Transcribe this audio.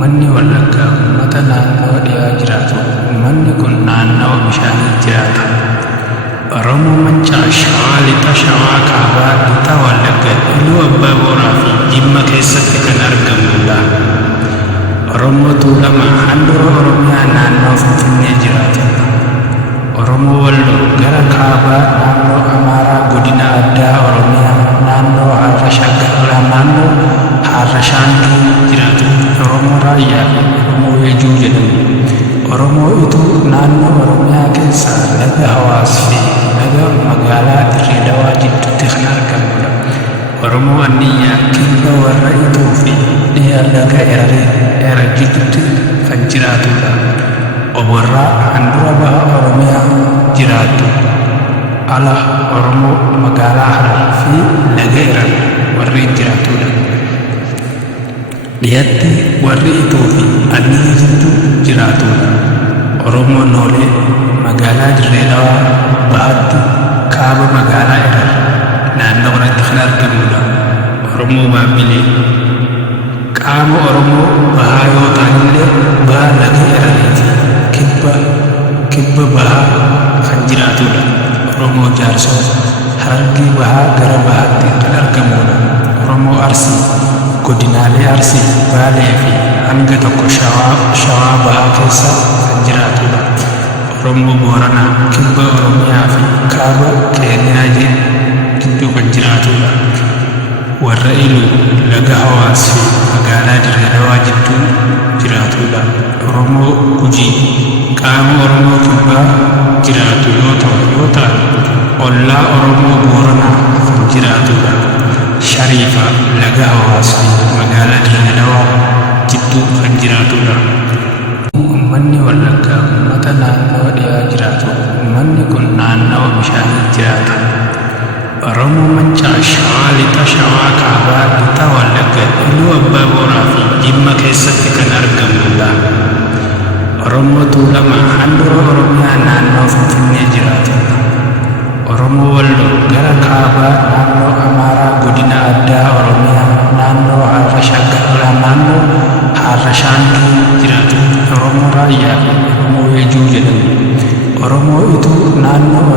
Uummanni Wallaggaa uummata naannoo dhiyaa jiraatu. Uummanni kun naannoo bishaanii jiraata. Oromoo Mancaa, Shawaa Lixa, Shawaa Kaabaa, Lixa Wallaggaa, Iluu Abbaa Booraa fi Jimma keessatti kan argamudha. Oromoo Tuulamaa handhuura Oromiyaa naannoo Finfinnee jiraatu. Oromoo Walloo gara Kaabaa naannoo Amaaraa godina addaa Oromiyaa naannoo Harra Shaangii jiraatu. Oromoo Raayyaa fi Oromoo Weejuu jedhamu. Oromoo Ituu naannoo Oromiyaa keessaa laga Hawaas fi laga magaalaa Dirree Dawaa jidduutti kan argamudha. Oromoo Anniyyaa kibba warra Ituu fi dhiya laga Erer jidduutti kan jiraatudha. Oborraa handhuura baha Oromiyaa jiraatu. Ala Oromoo magaalaa Harar fi laga Erer warri jiraatudha. Dhiyatti warri Ituu fi Anniyyaa jidduu jiraatudha. Oromoo Noolee magaalaa Dirree Dawaa bahatti kaaba magaalaa Erer naannoo kanatti kan argamudha. Oromoo Baabbilee qaama Oromoo bahaa yoo ta'anillee baha laga Ereriiti kibba bahaa kan jiraatudha. Oromoo Jaarsoo Harargee bahaa gara bahaatti kan argamudha. Oromoo Arsii godinaalee Arsii, Baalee fi hanga tokko Shawaa bahaa keessa kan jiraatudha. Oromoo Booranaa kibba Oromiyaa fi kaaba Keeniyaa gidduu kan jiraatudha. Warra Iluu laga Hawaas fi magaalaa Dirree Dawaa jidduu jiraatudha. Oromoo Gujii qaama Oromoo kibbaa jiraatu yoo ta'an ollaa Oromoo Booranaa kan jiraatudha. Shariifa laga Hawaas fi magaalaa Dirree Dawaa jidduu kan jiraatudha. Uummanni Wallaggaa uummata naannoo dhiyaa jiraatu. Uummanni kun naannoo bishaanii jiraata. Oromoo Mancaa, Shawaa Lixa, Shawaa Kaabaa, Lixa Wallaggaa, Iluu Abbaa Booraa fi Jimma keessatti kan argamudha. Oromoo Tuulamaa handhuura Oromiyaa naannoo Finfinnee jiraatu. Oromoo Walloo gara Kaabaa naannoo Amaaraa godina addaa Oromiyaa naannoo Harra Shaangii jiraatu. Oromoo Raayyaa fi Oromoo Weejuu jedhamu. Oromoo Ituu naannoo